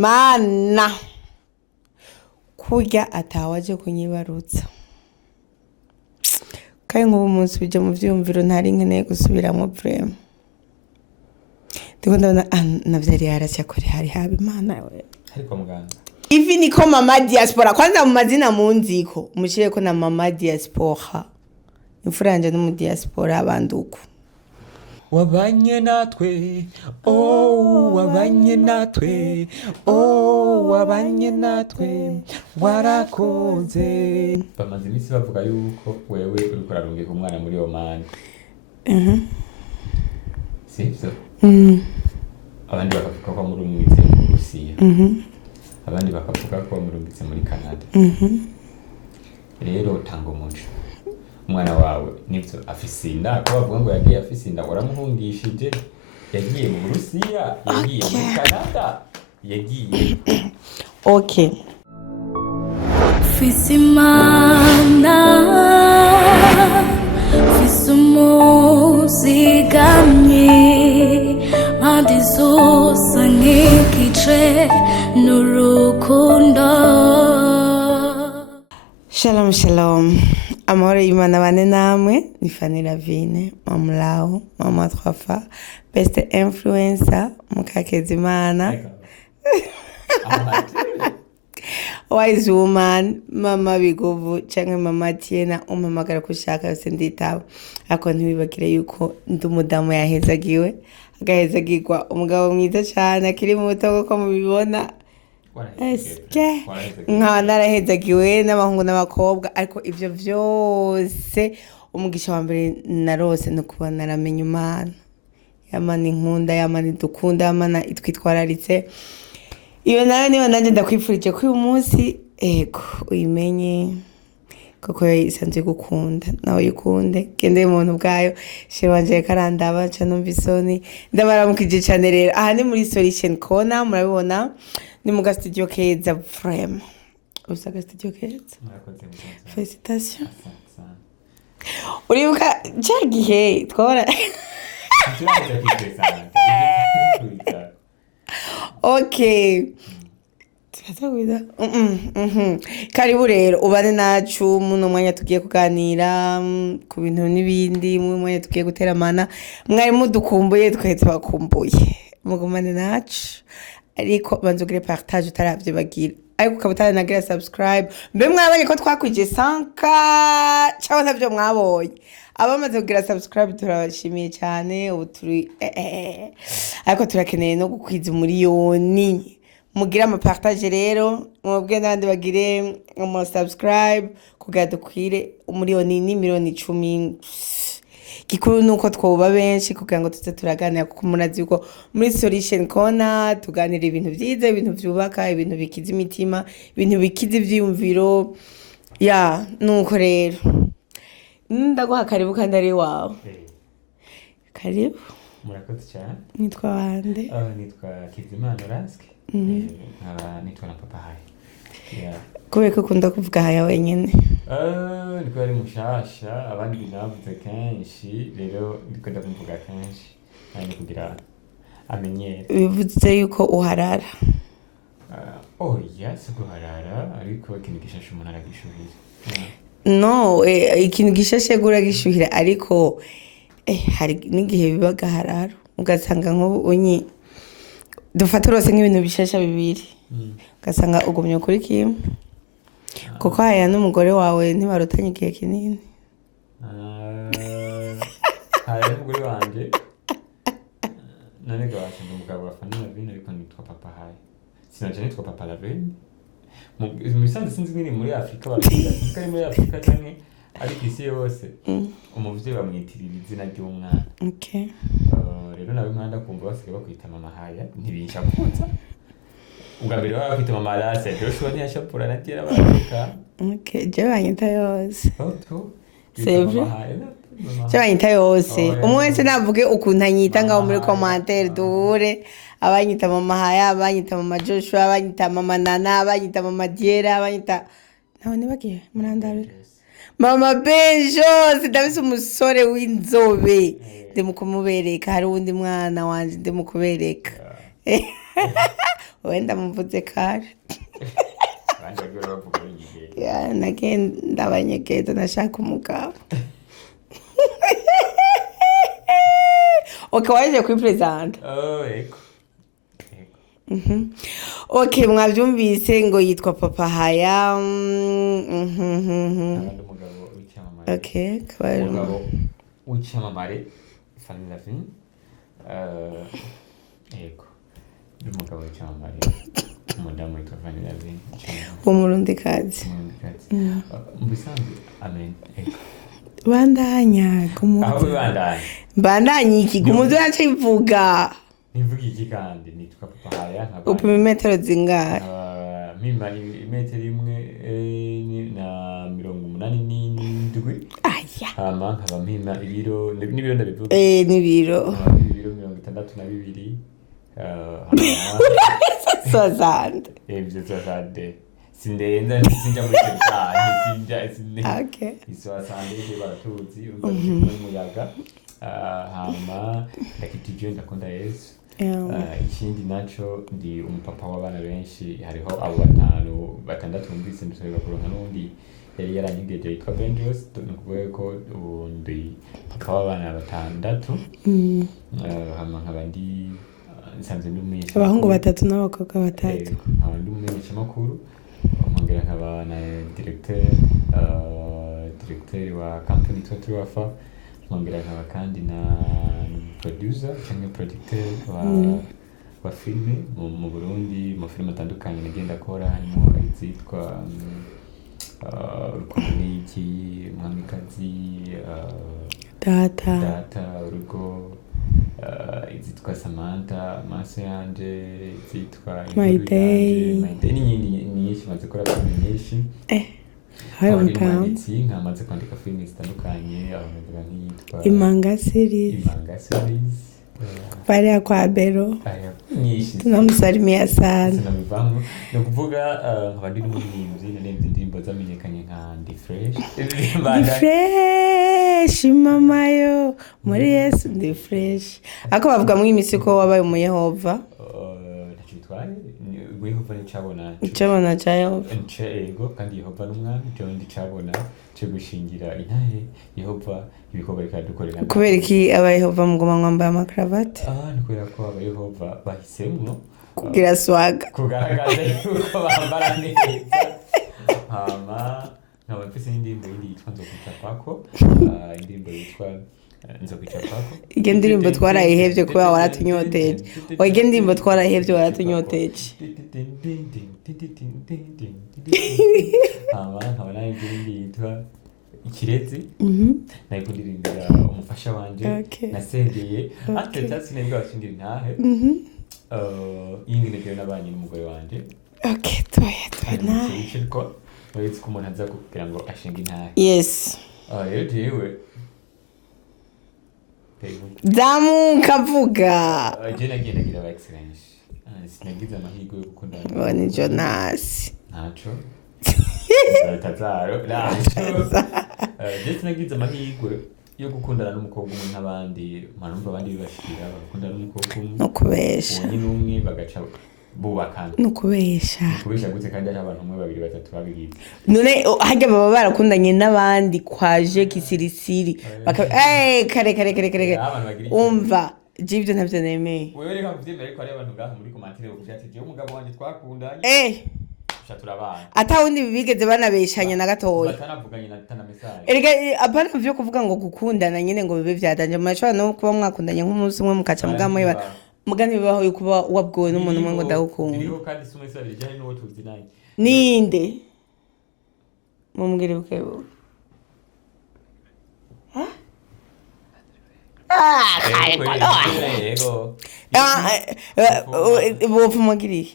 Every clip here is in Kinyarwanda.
mana kurya atawaje kunyibarutsa kandi nk'ubu umunsi uje mu vyumviro ntari nkeneye gusubiramwo vrema ndiko ndabona navyari yarasya kuri hari haba imana we ariko muganga ivi niko mama diaspora kwanza mu mazina munziko mushireko na mama diaspora imfura yanje no mu diaspora abanduko wabanye natwe wabanye natwe wabanye natwe warakoze bamaze imisi bavuga yuko wewe uriko urarungika umwana muri Oman sivyo abandi bakavuga ko muri umwitse mu Rusiya abandi bakavuga ko murungitse muri Canada rero tanga umuco umwana wawe nivyo afise inda ko bavuga ngo yagiye afise inda waramuhungishije yagiye mu Rusiya yagiye muri Canada yagiye okay Fisimana Fisumozigamye Madizosa nkikice Nurukundo Shalom shalom amahoro y'Imana bane namwe ni Fanny Lavine mamulao mama twafa best influencer Mukakezimana wise woman mama Biguvu canke mama Tiena umpamagara kushaka yose nditaba ako ntibibagire yuko ndi umudamu yahezagiwe agahezagirwa umugabo mwiza cyane akiri muto ko mubibona eske nka narahezagiwe n'abahungu n'abakobwa ariko ivyo vyose umugisha wa mbere narose no kuba naramenye Imana yamana inkunda yamana dukunda yamana itwitwararitse iyo nayo niyo nanje ndakwifurije ko uyu munsi ego uyimenye koko isanzwe gukunda nawe yikunde gende umuntu bwayo shibanje karandaba ca numva isoni ndabaramukije cyane rero aha ni muri Solution Corner murabibona ni mu studio keza frame usaga studio keza félicitations uribuka cyagihe twora okay tuzawida karibu rero ubane nacu muno mwanya tugiye kuganira ku bintu n'ibindi mu mwanya tugiye guteramana mwari mudukumbuye twese bakumbuye mugumane nacu ariko banzugire partage utaravye bagira ariko ukabutana nagira subscribe mbe mwabanye ko twakwije 100 cyangwa ntavyo mwabonye abamaze kugira subscribe turabashimiye cyane ubu turi ariko turakeneye no gukwiza umuriyoni mugira ama partage rero mubwe n'abandi bagire mu subscribe kugira dukwire umuriyoni ni miliyoni 10 gikuru nuko twoba benshi kugira ngo tuze turaganira kuko murazi yuko muri Solution Corner tuganira ibintu byiza ibintu byubaka ibintu bikiza imitima ibintu bikiza ivyumviro ya nuko rero ndaguha karibu kandi ari wawe karibu murakoze cyane nitwa bande nitwa Kizimana Rask nitwa na papa hayi kubera ko ukunda kuvuga haya wenyine niko ari mushasha abandi binavuze kenshi rero ndiko ndavuga kenshi kandi kugira amenyere bivuze yuko uharara yes guharara ariko ikintu gishasha umuntu aragishuhira no ikintu gishashe guragishuhira ariko hari n'igihe biba gahararo ugasanga nko unyi dufata rose nk'ibintu bishasha bibiri ugasanga ugumye kuri kimwe kuko haya n'umugore wawe ntibarutanye igihe kinini haya n'umugore wanje none gawasha umugabo wa Fanny Lavine ariko nitwa papa hayi sinaje nitwa papa Lavine mu bisanzwe sinzi ngiri muri Afrika babigira Afrika muri Afrika cyane ariko isi yose umuvyeyi bamwitirira izina ry'umwana okay rero nawe nkanda kumva basigaye bakwita mama haya ntibisha kuza ugambere bakwita mama Lase Joshua ntiyashapura natira baruka okay je banyita yose c'est vrai je banyita yose umwe wese navuge ukuntu anyita ngaho muri commentaire duhure abanyita mama haya abanyita mama Joshua abanyita mama Nana abanyita mama Diera abanyita naho nibagiye murandabira mama Bejo sidabise umusore w'inzobe ndimukumubereka hari undi mwana wanje ndimukubereka wenda muvuze kare abandi bagiye bavuga bingigenda ya nagenda abanyegeza nashaka umugabo okay waje kwipresenta eko okay mwabyumvise ngo yitwa Papa Haya abandi umugabo w'icyamamare okay kabari umugabo w'icyamamare Fanny Lavin eko umugabo w'icyamamare umudamu witwa Fanny Lavin umurundikazi mu bisanzwe amen eko bandanya aho bibandanye bandanya iki gumuzi yacivuga nivuga iki kandi nitwa Papa Haya upima metero zingahe mpima imetero imwe na 87 aya hama nkaba mpima ibiro n'ibiro ndabivuga n'ibiro ibiro 62 sozande ibyo zazade sindenza sinja muri cyane sinja okay iswasande baratuzi urwo muyaga hama ndakitije ndakunda Yesu ikindi naco ndi umupapa w'abana benshi hariho abo batandatu mbise ndusaba kuronka n'undi yari yaranyigeje yitwa Benjos nukuvuga ko undi papa w'abana batandatu hama nkaba ndi nsanzwe ndumwisha abahungu batatu n'abakobwa batatu nkaba ndumwisha makuru nkongera nkaba na directeur wa company Twafa nkongera nkaba kandi na producer cyangwa producteur wa filme mu Burundi mu filme atandukanye nagenda akora harimo izitwa urukundo n'iki mwamikazi data urugo izitwa Samantha maso yanje izitwa My Day n'iyindi nyinshi maze gukora filme nyinshi hari umutamu nkamaze kwandika filime zitandukanye aho navuga nk'iyitwa Imanga series Pale kwa Bero nyinshi tunamusalimia sana sinabivamo ni ukuvuga nkaba ndi n'umuririmbyi nanenze indirimbo zamenyekanye nka Ndi Fresh Ndi Fresh mamayo muri Yesu Ndi Fresh ako bavuga mu imisi ko wabaye mu Yehova bitwaye Yehova nicabona ca Yehova ego kandi Yehova n'umwami cyo ndicabona cyo gushingira intahe Yehova ibikorwa bikadukorera kubera iki aba Yehova mugoma mwambaye amakravate ni kubera ko aba Yehova bahisemwo kugira swaga kugaragaza yuko bambara neza hama nkaba mfise n'indirimbo yindi yitwa Nzokwicapako indirimbo yitwa Nzokwicapako iyo ndirimbo twarayihevye kubera waratunyoteje iyo ndirimbo twarayihevye waratunyoteje hama nkaba nayo indirimbo yitwa Ikirezi nayo kundirimbira umufasha wanje nasengeye ateta sinebwa bashingira intahe yingine n'abanye n'umugore wanje okay toya na ko uretse ko umuntu aza kugira ngo ashinge intahe yes rero jewe zamuka vuga je nagira aba excellence sinagize amahirwe yo gukundana ni Jonas naco Tazaro je sinagize amahirwe yo gukundana n'umukobwa umwe nk'abandi manumva abandi bibashira bakundana n'umukobwa umwe no kubesha uwo n'umwe bagaca bubakana no kubesha gute kandi ari abantu umwe babiri batatu babigize none hajya baba barakundanye n'abandi kwaje kisirisiri kare umva jibyo ntavyo nemeye wewe reka kuvyemera ariko ari abantu ngaha muri komantire bakuvya je umugabo wanje twakundanye turabana atawundi bigeze banabeshanya na gatoya batanavuganye na message erega apana vyo kuvuga ngo gukundana nyene ngo bibe vyadanje mashobora no kuba mwakundanye nk'umunsi umwe mukaca mugamwe mugani bibaho yuko wabwowe n'umuntu umwe ngo ndagukunda iriho kandi sumwe sabiri jane n'uwo tuzinanye ninde mumubwire bukebo bopfumagiriye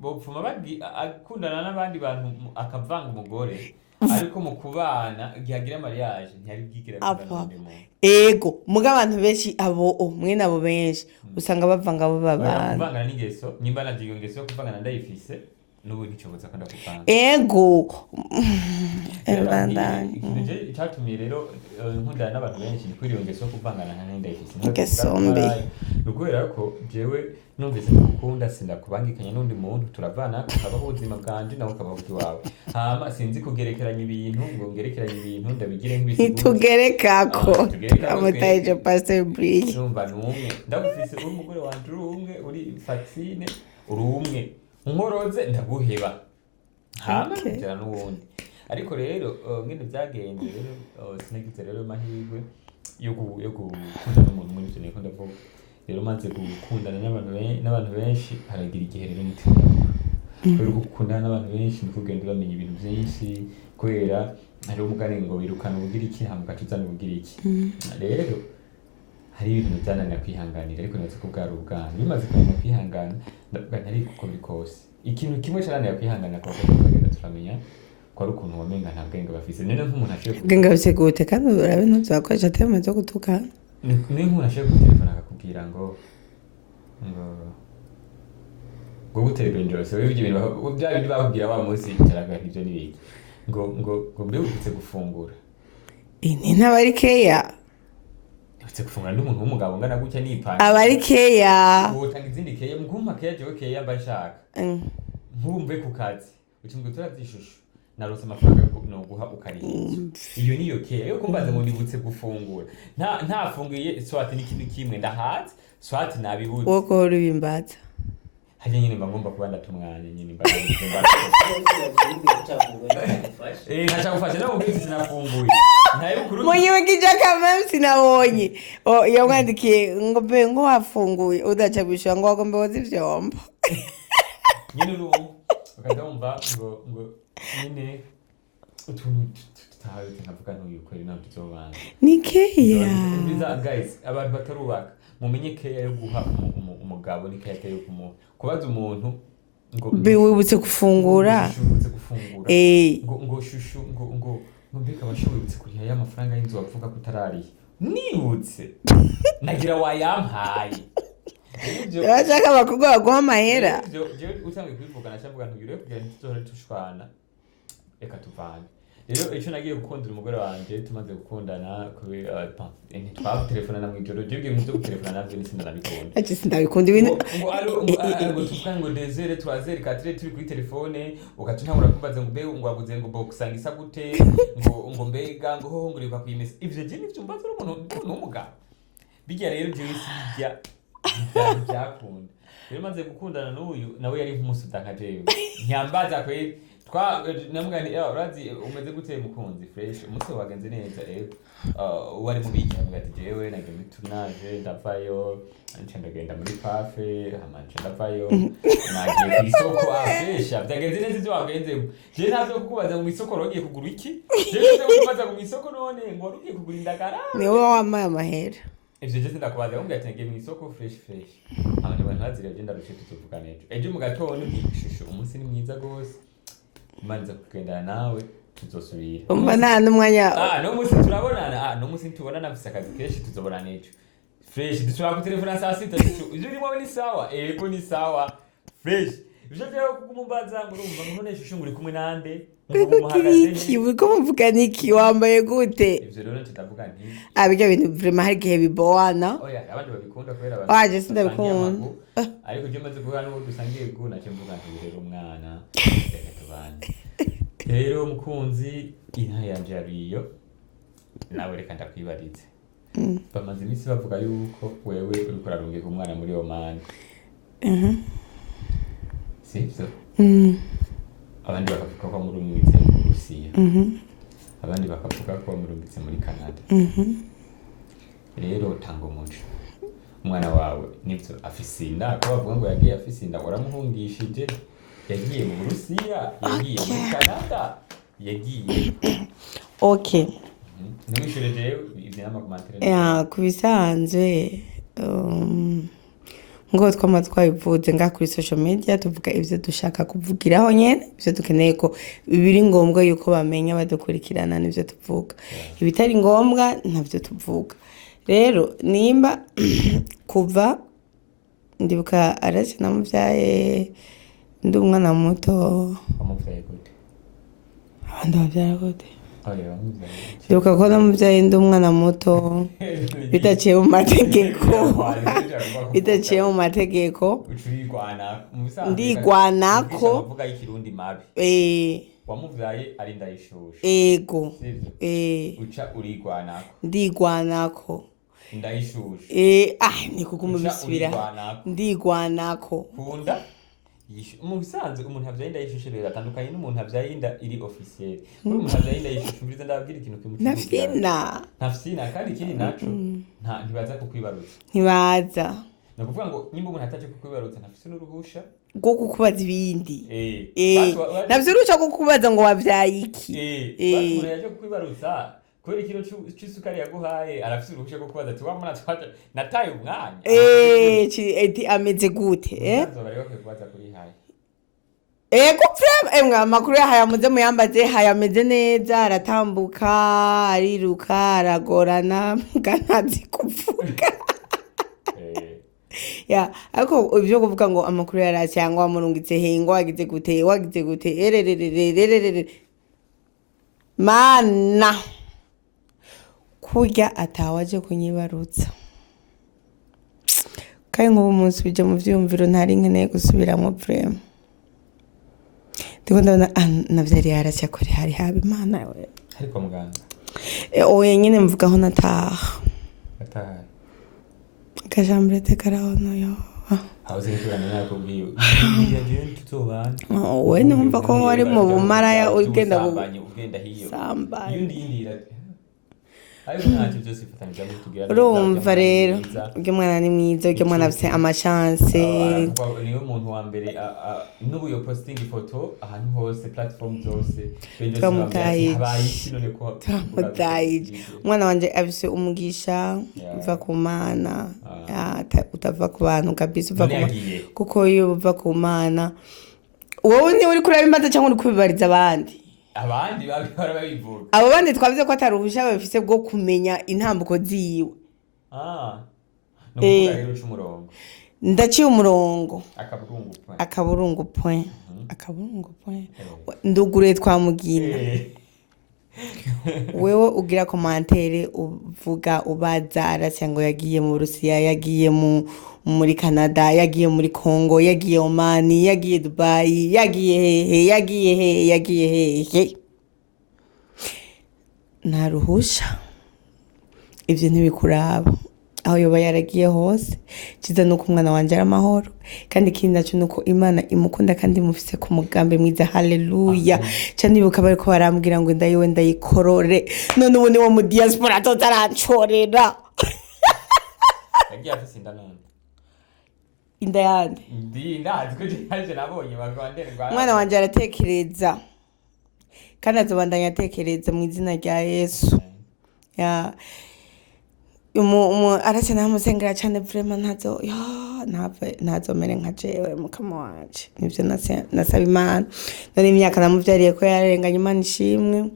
bopfuma akundana n'abandi bantu akavanga umugore ariko mu kubana gihagira mariage ntiyari bwigera ego muga abantu benshi abo mwene abo benshi usanga bavanga abo babana kuvangana n'ingeso nimba nagiye ingeso yo kuvangana ndayifise n'ubu nticoboza ko ndakuvanga ego ikintu je cyatumye rero nkundana n'abantu benshi ni kwiriyo ngeso yo kuvangana nta nenda ifise Ingeso mbi. nukubera ko jewe numvise ndakukunda sindakubangikanya n'undi muntu turavana ukabaho ubuzima bwanje nawe ukabaho ubwawe hama sinzi kugerekeranya ibintu ngo ngerekeranye ibintu ndabigire nk'ibisigo ntitugerekako tugerekako amutaje Pastor Brie numva numwe ndagufise uri umugore wanje uri umwe uri vaccine uri umwe nkoroze ndaguheba hama Okay. kugera n'uwundi ariko rero ngene byagenze rero sinagize rero mahirwe yo gukundana n'umuntu muri ivyo niko ndavuga rero maze gukundana n'abantu benshi haragira igihe rero umutima kubera gukundana n'abantu benshi ni kugenda uramenya ibintu byinshi kubera hariho umugani ngo wirukana ubugira iki hama ugacuzana ubugira iki rero hari ibintu byananira kwihanganira ariko naze ko bwari ubwana bimaze kumenya kwihangana ndavuga nti ariko uko biri kose ikintu kimwe cyaranira kwihangana kwa kagenda turamenya ko ari ukuntu wamenga nta bwenge bafise none nk'umuntu ashoboye ubwenge bufise gute kandi urabe ntuzakoresha terme zo gutukana ni nk'umuntu ashoboye gutelefona akakubwira ngo gutera benjose wewe ibyo bintu bya bindi bakubwira wa munsi cyaraga ibyo n'ibiki ngo mbe ufite gufungura ini ntabari keya ufite gufungura n'umuntu w'umugabo ngana gutya nipanga abari keya utanga izindi keya muguma keya jewe keya mba nshaka nkumve ku kazi ucimwe turabyishusho narose amafaranga no guha ukariye iyo niyo keya yo kumbaza ngo nibutse gufungura nta fungiye swati n'ikintu kimwe ndahaze swati nabibuze uko hori bimbaza hajya nyine mba ngomba kuba ndatumwanya nyine mba ntacagufasha no mubwisi sinafunguye mwenyewe kija kama sinabonye yamwandikiye ngo be ngo wafunguye udaca bishwa ngo wagombe woza ivyombo nyine urubu ukadumva ngo nyine utuntu tutahawe nkavuga ntuyukwere ntabwo tuzobana ni keya guys abantu batarubaka mumenye keya yo guha umugabo ni keya yo kumuha kubaza umuntu ngo wibutse gufungura ngo shushu ngo mbega abashobotse kuriha ya mafaranga y'inzu bavuga ko utarariye nibutse nagira wayampaye bashaka bakugwa baguha amahera jewe usanzwe kubivuga nashavuga ntugire kugira ntituzore tushwana reka tuvane rero icyo nagiye gukundira umugore wanje tumaze gukundana ntitwaba telefona na mwijoro jewe ibyo byo gutelefona navyo sindanabikunda ati sindabikunda ibintu ngo tuvuga ngo desere turazere katire turi kuri telefone ugaca ntangura kumbaza ngo mbe ngo waguze ngo bokusanga isa gute ngo mbega ngo hoho nguribuka kuyimesa ivyo je nivyo mbaza umuntu n'umugabo bijya rero jewe sijya byakunda rero maze gukundana n'uyu nawe yari nk'umusuda nka jewe ntiyambaza kweri namugani urazi umeze gute mukunzi fresh umunsi wagenze neza rero wari mubiki ati jewe nagiye muri tournage ndavayo ndagenda muri pafe hamanje ndavayo nagiye ku isoko afesha byagenze neza ibyo wagenze je ntavyo kukubaza mu isoko rogiye kugura iki je ntavyo kukubaza mu isoko none ngo warugiye kugura indagara ni wowe wamaye amahera ivyo je ndakubaza ngo ngiye mu isoko fresh abantu bazira je ndarushe tuzuvugana ejo mu gatondo n'ishusho umunsi ni mwiza gose manza kugendana nawe tuzosubira umva nta n'umwanya no musi turabonana no musi tubonana afise akazi kenshi tuzobonana ejo fresh dushobora kutelefona saa sita ivyo urimo ni sawa ego ni sawa fresh ivyo rero kukumbaza murumva none shusho nguri kumwe nande iki uriko muvuga niki wambaye gute ivyo rero ndavuga nti abijya bintu vraiment hari gihe biboana oya abandi babikunda kubera abantu waje sindabikunda ariko je maze kuvuga n'uwo dusangiye gu nace mvuga nti rero umwana reka tubane rero mukunzi inka yanje yariyo nawe reka ndakwibarize bamaze imisi bavuga yuko wewe uriko urarungika umwana muri Oman sivyo abandi bakavuga ko murungitse mu Rusiya abandi bakavuga ko murungitse muri Canada rero tanga umuco umwana wawe nivyo afise inda ko bavuga ngo yagiye afise inda waramuhungishije yagiye mu Rusiya yagiye muri Canada yagiye okay nimwishureje ivyo n'amakomantere kubisanzwe ngo twama twabivuze nga kuri social media tuvuga ivyo dushaka kuvugiraho nyene ivyo dukeneye ko bibiri ngombwa yuko bamenya badukurikirana n'ivyo tuvuga ibitari ngombwa ntavyo tuvuga rero nimba kuva ndibuka arase namuvyaye ndi umwana muto wamuvyaye gute abandi bavyara gute oya wamuvyaye ndibuka ko namuvyaye ndi umwana muto bidaciye mu mategeko bidaciye mu mategeko ndigwanako uvuga y'ikirundi mabi wamuvyaye ari ndayishusha ego uca urigwanako ndigwanako ndayishusha ni kuguma bisubira ndigwanako kunda mu bisanzwe umuntu avyaye ndayishusha rero atandukanye n'umuntu avyaye inda iri officiel kuri umuntu avyaye inda yishusha mbize ndababwira ikintu kimutima ntafyina kandi ikindi naco ntibaza kukwibarutsa ntibaza ni ukuvuga ngo nimba umuntu ataje kukwibarutsa ntafise n'uruhusha rwo kukubaza ibindi navyo uruca kukubaza ngo wavyaye iki umuntu yaje kukwibarutsa kubera ikiro c'isukari yaguhaye arafise uruhusha rwo kubaza ati wa mwana nataye umwanya ameze gute bari bakwiye kubaza kuri haye ego emwe amakuru yahaye amuze muyambaze haye ameze neza aratambuka ariruka aragorana muganazi kuvuga ariko ibyo kuvuga ngo amakuru yarasi cyangwa wamurungitse hengo wagize gute ererererererere mana kurya atawaje kunyibarutsa kandi nk'ubu munsi uje mu vyumviro ntari nkeneye gusubiramwo vrema ndiko ndabona navyari yarasi akore hari haba imana we ariko muganga oya nyine mvugaho nataha akajambere tekarahono yo hauze kurana nako bwiyo we numva ko wari mu bumaraya ugenda hiyo samba yundi ariko ntacyo byose ifatanyije mu tugira urumva rero uge mwana ni mwiza uge mwana afite amachance niwe muntu wa mbere n'ubu yo posting ifoto ahantu hose platform zose twamutaye umwana wanje afise umugisha uva ku mana utava ku bantu kabisa uva kuko iyo uva ku mana wowe ni uri kureba imbaza cyangwa uri kubibariza abandi babihora babivuga abo bandi twavuze ko ataruhusha bafise bwo kumenya intambuko ziwe nukuvuga rero c'umurongo ndaciye umurongo akaburungu point ndugure twamugina wewe ugira komantere uvuga ubaza arasya ngo yagiye mu Burusiya yagiye muri Canada yagiye muri Congo yagiye Oman yagiye Dubai yagiye hehe naruhusha ivyo ntibikuraba aho yoba yaragiye hose kiza nuko umwana wanje ari amahoro kandi ikindi naco nuko Imana imukunda kandi imufise ku mugambi mwiza haleluya cyane nibuka bariko barambwira ngo ndayiwe ndayikorore none ubu ni wo mu diaspora totarancorera yagiye afise inda none inda yande ndazi ko jaje nabonye bagwandere gwa umwana wanje aratekereza kandi azobandanya atekereza mu izina rya Yesu arase namusengera cyane vraiment ntazomere nka jewe mukama wanje nivyo nasaba Imana none imyaka namuvyariye ko yarenganye Imana ishimwe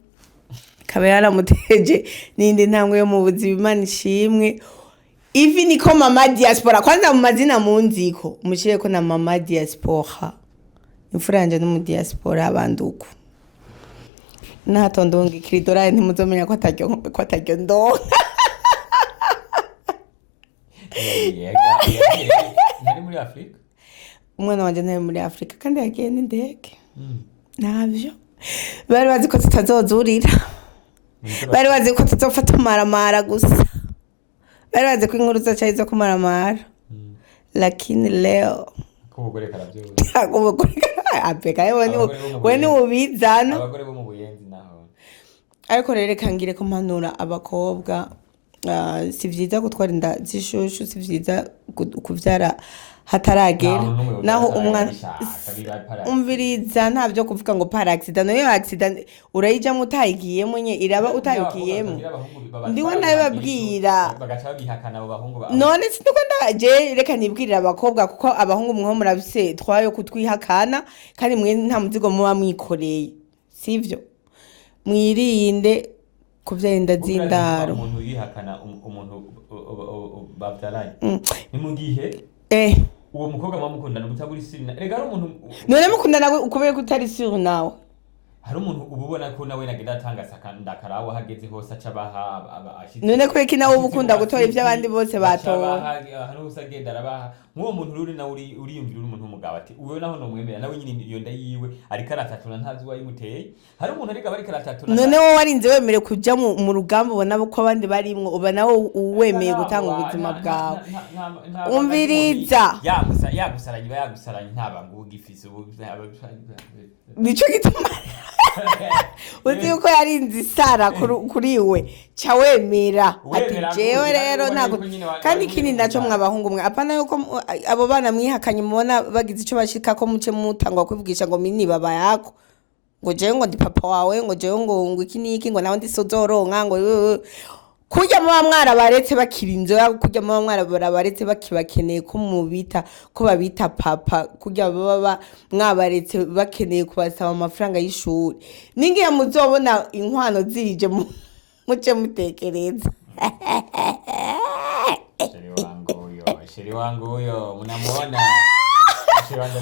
kaba yaramuteje n'indi ntambwe yo mu buzima Imana ishimwe ivi niko mama diaspora kwanza mu mazina munziko mushire ko na mama diaspora imfuranje no mu diaspora abanduku natondonga ikiridora ntimuzomenya ko ataryo ndonka nari muri Afrika umwana wanje nari muri Afrika kandi yagiye n'indege navyo bari bazi ko tutazozurira bari bazi ko tuzofata maramara gusa bari bazi ko inkuru zacu arizo kumaramara lakini leo kubugore karavyo apeka we ni ubizana abagore bo mu buyenzi naho ariko rero kangire ko mpanura abakobwa si vyiza gutwara inda zishushu si vyiza kuvyara hataragera naho umwana umviriza ntavyo kuvuga ngo par accident no accident urayijamo utayigiyemo nye iraba utayigiyemo ndiwe ndababwira bagacha babihakana abo bahungu none sinduko ndaje reka nibwirira abakobwa kuko abahungu mwe murabise twayo kutwihakana kandi mwe nta muzigo muba mwikoreye sivyo mwirinde kuvyenda zindaro umuntu yihakana umuntu bavyaranye ni mu gihe uwo mukobwa mukundana utaburi siri rega ari umuntu none mukundana ukubeye kutari sur nawe hari umuntu ububona ko nawe nagenda atanga sakandakarawo hageze hose aca baha ashitse none ko iki nawe ubukunda gutora ivyo abandi bose batowe hari hose agenda arabaha nk'uwo muntu ruri nawe uriyumvira uri umuntu w'umugabo ati uwe naho no mwemera nawe nyine iyo nda yiwe ariko aratatuna ntazi wayimuteye hari umuntu ariko bari karatatuna none wowe warinze wemere kuja mu rugamba ubona ko abandi barimwo uba nawe uwemeye gutanga ubuzima bwawe umviriza yagusaranye yagusaranye ntabanga ubugifise nico gituma uzi yuko yarinze isara kuri we ca wemera ati jewe rero ntabwo kandi ikindi naco mwabahungu mwe apana yuko abo bana mwihakanye mubona bagize ico bashika ko muce mutangwa kwivugisha ngo mini baba yako ngo jewe ngo ndi papa wawe ngo jewe ngo iki niki ngo nawe ndi sozoronka ngo kurya muba mwarabaretse bakiri inzoya kurya muba mwarabaretse bakibakeneye ko mubita ko babita papa kurya baba mwabaretse bakeneye kubasaba amafaranga y'ishuri ningiye muzobona inkwano zije muce mutekereza sheri wangu uyo munamuona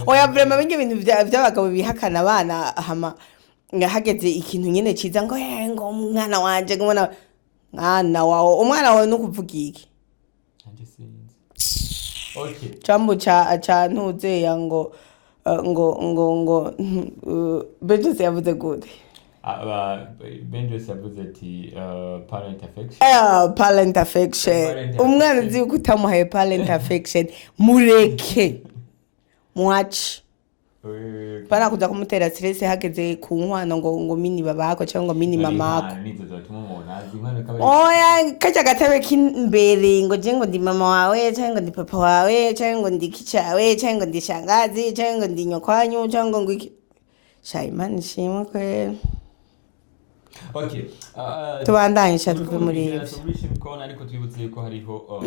oya vrema bingi ibintu by'abagabo bihakana abana hama hageze ikintu nyene ciza ngo ngo umwana wanje ngo mwana wawe umwana wawe nukuvuga iki okay cambo cha ntuze ya ngo Benjos yavuze gute Benjos yavuze ati parent affection umwana uzi yuko utamuhaye parent affection mureke mwaci bana kuza kumutera stress hageze ku nkwano ngo mini babako cyangwa ngo mini mamako oya kaja gatebe kimbere ngo je ngo ndi mama wawe cyangwa ndi papa wawe cyangwa ngo ndi kicawe cyangwa ngo ndi shangazi cyangwa ngo ndi nyokwanyu cyangwa ngo iki Shaimani shimwe kweli okay tubandanyisha tuve muri ibi ariko twibutse ko hariho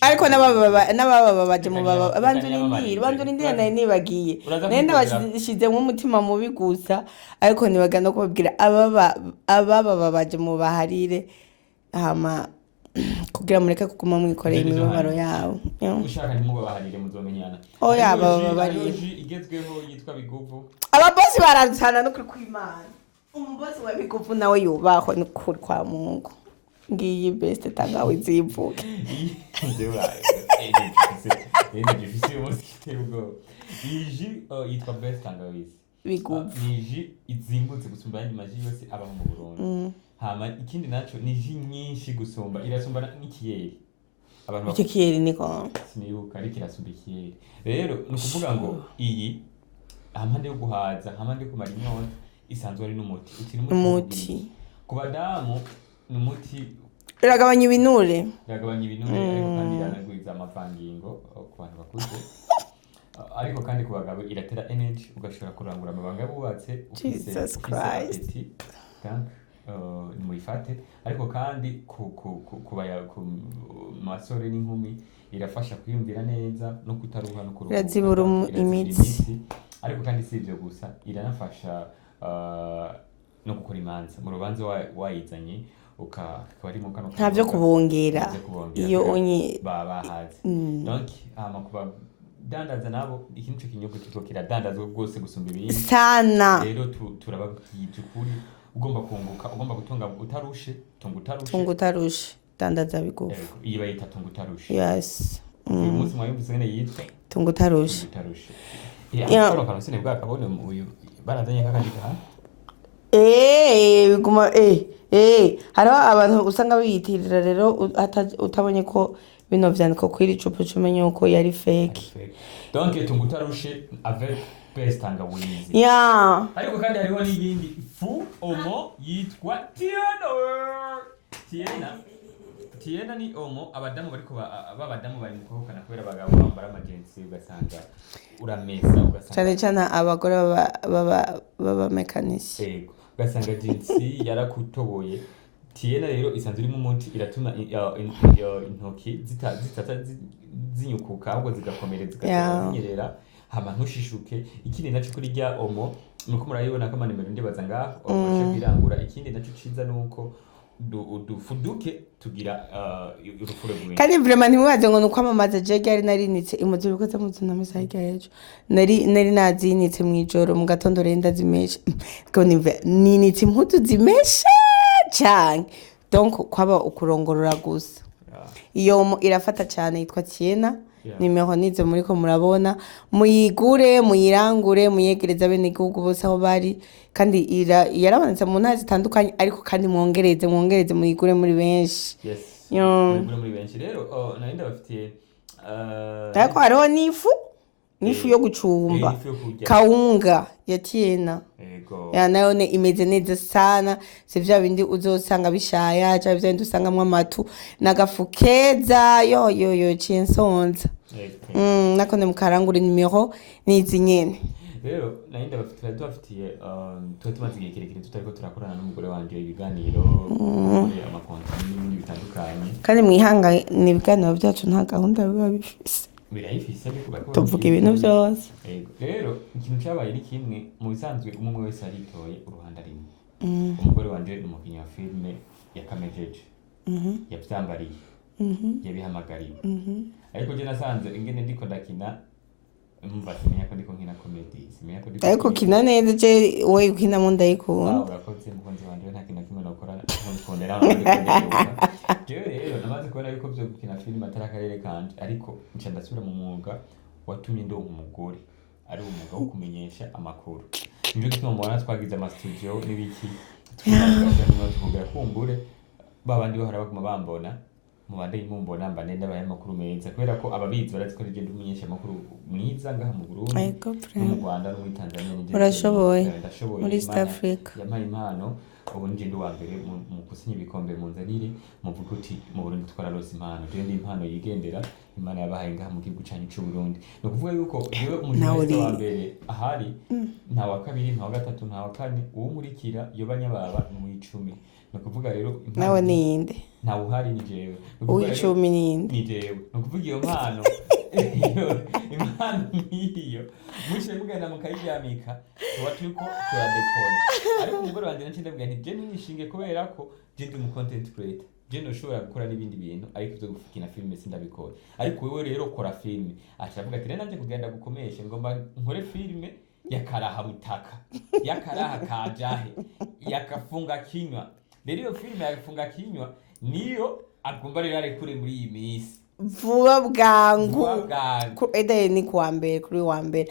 ariko n'ababa baje mu baba bandurindira nayo nibagiye nenda bashize mu mutima mubi gusa ariko nibaga no kubabwira ababa baje mu baharire hama kugira mureke kuguma mwikoreye imibabaro yabo ushaka ntimubaharire muzomenyana oya baba bari igezweho yitwa biguvu ababosi barazana no kwimana umubosi wa biguvu nawe yubahwe n'ukuri kwa Mungu ngiyi best tangawe zivuke iji yitwa best tangawizi biguvu iji izimbutse gusumba andi maji yose aba mu Burundi hama ikindi naco ni iji nyinshi gusumba irasumba n'ikiyeri abantu icyo kiyeri niko sinibuka ariko irasumba ikiyeri rero ni ukuvuga ngo iyi hamande yo guhaza hamande yo kumara inyota isanzwe ari n'umuti umuti ku badamu ni umuti iragabanya ibinure ariko kandi iranagwiza amavangingo ku bantu bakuze ariko kandi ku bagabo iratera energy ugashobora kurangura amabanga yabubatse Jesus Christ muyifate ariko kandi ku masore n'inkumi irafasha kwiyumvira neza no kutaruha no kuruhuka irazibura imitsi ariko kandi si ibyo gusa iranafasha no gukora imanza mu rubanza wayizanye ukaba ari mu kano ntavyo kubongera iyo onye bahaze donc kuba dandaza nabo ikintu cyo kinyobwa kiko kiradandazwa rwose gusumba ibindi sana rero turababwije ukuri ugomba kunguka ugomba gutunga utarushe tunga utarushe dandaza bigufu iyi bayita tunga utarushe yes uyu munsi mwayumvise ngene yitwa tunga utarushe ya akora kanasine bwa kabone uyu barazanye kakandi ka biguma hariho abantu usanga biyitirira rero utabonye ko bino vyandiko kwiri icupa cumenye uko yari fake donc tunga utarushe avec best tangawizi ariko kandi hariho n'ibindi fu omo yitwa Tiena ni omo abadamu bariko babadamu bari mu kuhukana kubera abagabo bambara amagensi ugasanga uramesa ugasanga cyane abagore baba mekanisi ugasanga jinsi yarakutoboye Tiena rero isanzwe irimo umuti iratuma intoki zinyukuka ahubwo zigakomereza zinyerera hama ntushishuke ikindi naco kuri rya omo nuko murayibona ko amanimero ndibaza ngaho ofashe kwirangura ikindi naco ciza nuko dufuduke tugira urufuro rwinshi. kandi vraiment ntimubaze ngo nukwamamaza jege ari narinitse imuziro ukoze mu zina misa hirya y'ejo nari nazinitse mu ijoro mu gatondo rero ndazimesha ngo ninitse impuzu zimeshe cyane donc kwaba ukurongorora gusa iyo irafata cyane yitwa Tiena nimero nizo muriko murabona muyigure muyirangure muyegereza bene igihugu bose aho bari kandi yarabonetse mu ntara zitandukanye ariko kandi mwongereze muyigure muri benshi muri benshi rero nari ndabafitiye ariko hariho n'ifu yo gucumba kawunga ya Tiena nayo imeze neza sana si vya bindi uzosanga bishaya cyangwa vya bindi usangamwo amatu n'agafu keza yo cinsonza nako mukarangura nimero nizi nyene rero nari ndabafitiye tuba tumaze igihe kirekire tutariko turakorana n'umugore wanje ibiganiro amakonti n'ibindi bitandukanye kandi mwihanga ni ibiganiro byacu nta gahunda biba bifise birayifise ariko tuvuga ibintu byose rero ikintu cyabaye ni kimwe mu bisanzwe umwe wese aritoye uruhande rimwe umugore wanje ni umukinnyi wa filime yakamejeje yavyambariye yabihamagariwe ariko je nasanze ingene ndiko ndakina umva simenya ko ndiko nkina comedy simenya ko ariko kina neza je wowe ukina mu ndayikunda urakoze mukunzi wanje nta kintu kimwe nokora nkondera abandi rero namaze kubona yuko byo gukina filime atari akarere kanje ariko nca ndasubira mu mwuga watumye ndo umugore ari umwuga wo kumenyesha amakuru nivyo gituma mubona twagize amastudio n'ibiki tuvuga kumbure babandi bahora baguma bambona mubande mumbona mbane ndabaye amakuru meza kubera ko ababizi barazi ko rigenda umenyesha amakuru mwiza ngaha mu Burundi mu Rwanda no muri Tanzania urashoboye muri East Africa yampaye impano ubu njye wa mbere mu kusinya ibikombe mu nzanire muvuga uti mu Burundi twararose impano je ndi impano yigendera imana yabahaye ngaha mu gihugu cyanyu cy'u Burundi no kuvuga yuko jewe umuntu wa mbere ahari nta wa kabiri nta wa gatatu nta wa kane uwumurikira yo banyababa mu 10 no kuvuga rero nawe ninde nta uhari ni jewe uw'icumi ninde ni jewe no kuvuga iyo mpano impano niyo mushe mugenda mukayiryamika tuba turiko turadekora ariko umugore wanje nanje ndabwira nti je nishinge kubera ko je ndi mu content creator je noshobora gukora n'ibindi bintu ariko byo gukina filime sindabikora ariko wewe rero ukora filime acavuga ati nanje kugenda gukomesha ngomba nkore filime yakaraha butaka yakaraha kajahe yakafunga kinywa rero iyo filime yakafunga kinywa niyo agomba rero arekure muri iyi minsi vuba bwangu ede ni kuwa mbere kuri wa mbere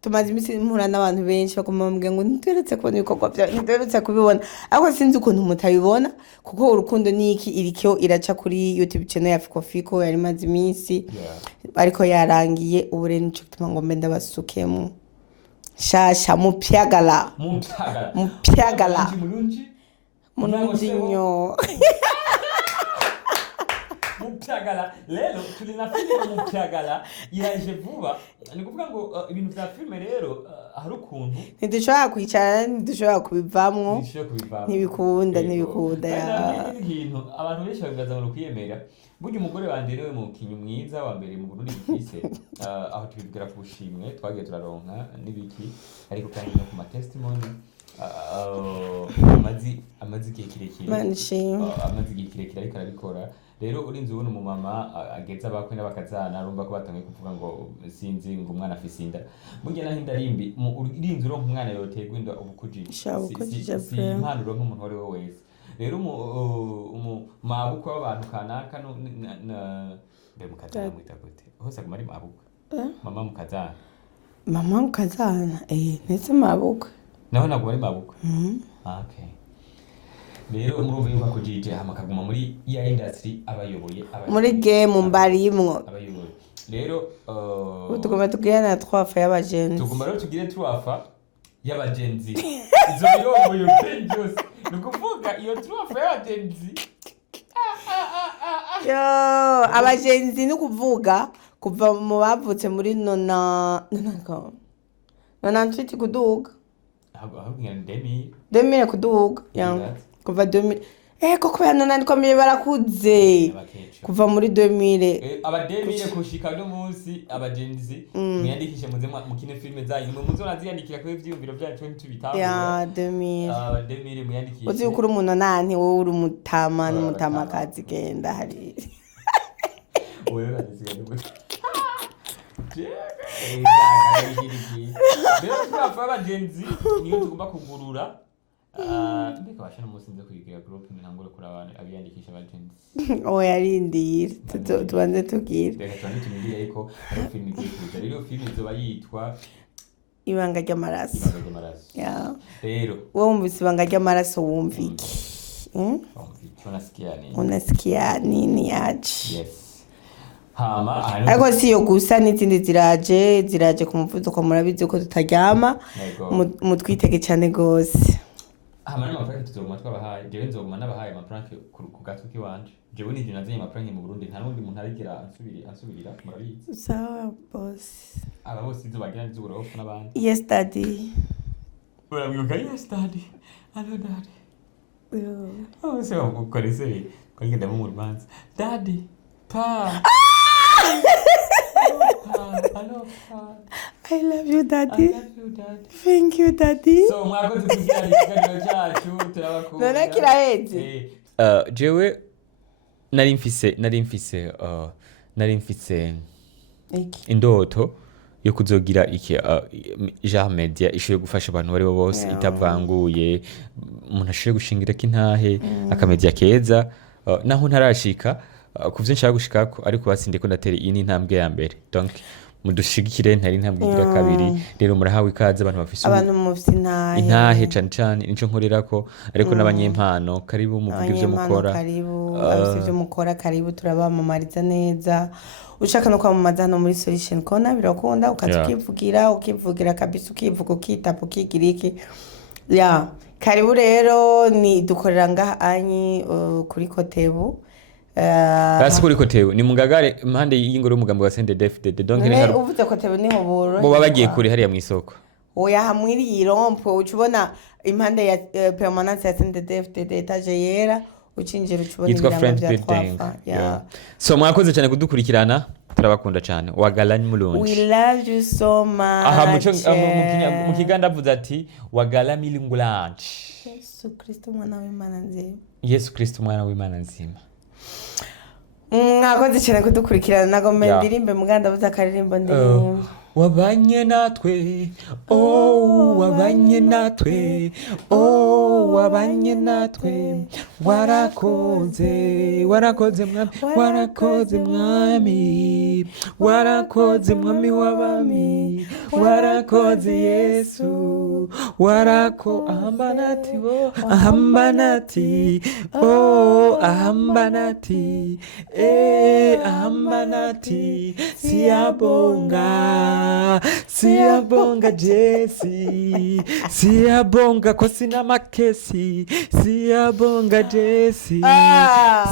tumaze iminsi mpura n'abantu benshi bagomba bambwira ngo ntitweretse kubona ibikorwa byawe ntitweretse kubibona ariko sinzi ukuntu mutabibona kuko urukundo niki iricyo iraca kuri YouTube channel ya Fikofiko yari maze iminsi ariko yarangiye ubu rero nico gituma ngo mbe ndabasukemo shasha mupyagala mununjinyo mupyagala rero turi na filime mupyagala iraje vuba ni kuvuga ngo ibintu vya filime rero hari ukuntu ntidushobora kwicara ntidushobora kubivamwo ntibikunda ya ibintu abantu benshi babibaza ngo kwiyemera burya umugore wanje niwe mukinyi mwiza wa mbere mu Burundi bifise aho tubivugira ku bushimwe twagiye turaronka n'ibiki ariko kandi no ku testimony amazi igihe kirekire ariko arabikora rero urinze ubona umumama ageza abakwe n'abakazana arumva ko batangiye kuvuga ngo sinzi ngo umwana afise inda burya naho inda rimbi urinze uronka umwana yoterwa inda ubukujije si impano uronka umuntu wari we wese rero mabuko w'abantu kanaka mbe mukazana mwita gute hose aguma ari mabuko mama mukazana ndetse mabuko naho naguma ari mabuko okay rero murumva yuko kujije hamakaguma muri ya industry abayoboye muri game mbarimwo abayoboye rero tugomba tugire na 3 fa y'abagenzi tugomba rero tugire 3 fa y'abagenzi izo yoboye byose nukuvuga iyo 3 fa y'abagenzi yo abagenzi nukuvuga kuva mu bavutse muri 98 kuduga ahubwo ngene 2000 kuduga kuva 2000 eko kubera none ndikomeye barakuze Abakecuru. kuva muri 2000 Abademire kushika no munsi abagenzi mwiyandikishe muze mukine filme zanyu mwe muzonaziyandikira kuri ivyumviro byacu ntitubitanga ya 2000 abademire mwiyandikishe uzi ukuri umuntu nanti wowe uri umutama n'umutamakazi genda hari wewe bazisigaye gute rero twafa abagenzi niyo tugomba kugurura mbega basha no munsi nze kuyigira group ntangure kuri abantu abiyandikisha abagenzi oya yarindire tubanze tubwire reka tubanze tumubwire ariko ari film igiye kuza rero film izoba yitwa ibanga ry'amaraso Ibanga ry'amaraso ya rero wowe wumvise ibanga ry'amaraso wumva iki unasikia nini aje yes hama ariko si yo gusa n'izindi ziraje ku muvuduko murabizi ko tutaryama mutwitege cyane gose hama n'amafaranga tuzoguma twabahaye jewe nzoguma n'abahaye amafaranga ku gatwe kiwanje jewe nije nazanye amafaranga mu Burundi nta n'undi muntu arigera ansubirira murabizi sawa boss aba bose izo bagira n'iz'uburofu n'abandi yes daddy urabwibuka yes daddy hello daddy se ukorese kwagenda mu rubanza daddy pa hello pa I love you daddy. I love you daddy. Thank you daddy. So mwakoze kugira ikiganiro cyacu turabakunda. None kiraheze. Jewe nari mfise indoto yo kuzogira iki genre media ishobora gufasha abantu bari bo bose itavanguye umuntu ashobora gushingira kintahe akamedia keza naho ntarashika kuvyo nshaka gushikako ariko basinde ko ndatera iyi intambwe ya mbere donc mudushigikire ntari intambwe igira kabiri rero murahawe ikaze abantu bafise mufite intahe cane nico nkorerako ariko n'abanyempano karibu muvuge ivyo mukora karibu abafite ivyo mukora karibu turabamamariza neza ushaka no kwamamaza hano muri Solution Corner birakunda ukivugira kabisa ukivuga ukitapa ukigira iki ya karibu rero ni dukorera ngaha anyi kuri Kotebu basi kuri Kotebu ni mungagare impande y'ingoro y'umugambo wa CNDD-FDD donc ne uvuze Kotebu niho boro bo bagiye kuri hariya mu isoko oya hamwiri yirompo ucubona impande ya permanence ya CNDD-FDD etage yera ucinjira ucubona ibirango bya twafa so mwakoze cyane kudukurikirana turabakunda cyane wagalanye mulungi we love you so much mu kiganda avuze ati wagala milingulanje Yesu Kristo mwana w'Imana nzima Yesu Kristo mwana w'Imana nzima mwakoze cyane kudukurikirana nagomba ndirimbe muganda buza karirimbo ndirimbo wabanye natwe wabanye natwe wabanye natwe warakoze mwami warakoze mwami w'abami warakoze Yesu ahambanati siyabonga Jesi siyabonga ko sina makesi siyabonga Jesi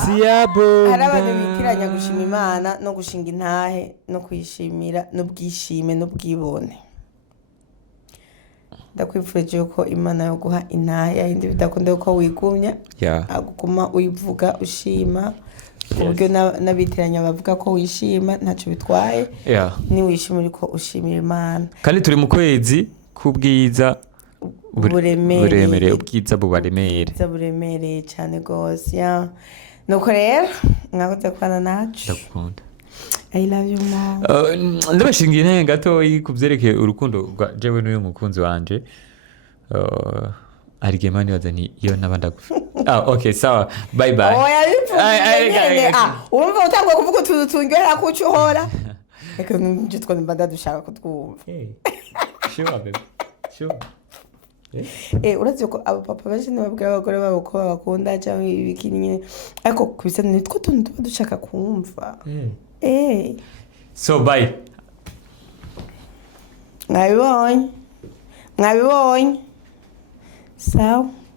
siyabonga hari abantu bikiranya gushima Imana no gushinga intahe no kwishimira n'ubwishime n'ubwibone ndakwifurije ko Imana yo guha intahe yindi bidakunda ko wigumya agukuma uyivuga ushima ubwo nabitiranya bavuga ko wishima ntacyo bitwaye ni wishimira ko ushimira Imana kandi turi mu kwezi kubwiza buremere ubwiza buremereye cyane gose ya nuko rero mwakoze kwana nacu ndakunda I love you mom ndabashingiye nte gato kubyerekeye urukundo rwa jewe n'uyu mukunzi wanje ari gemani wazani iyo nabandagufa okay sawa bye bye urumva utangwa kuvuga utungera kucuhora reka nje twanda dushaka kutwumva sure urazi ko abapapa benshi nababwira abagore babo ko babakunda cyangwa ibikinye ariko kubisa nitwo tuntu tuba dushaka kumva so bye mwabibonye sawa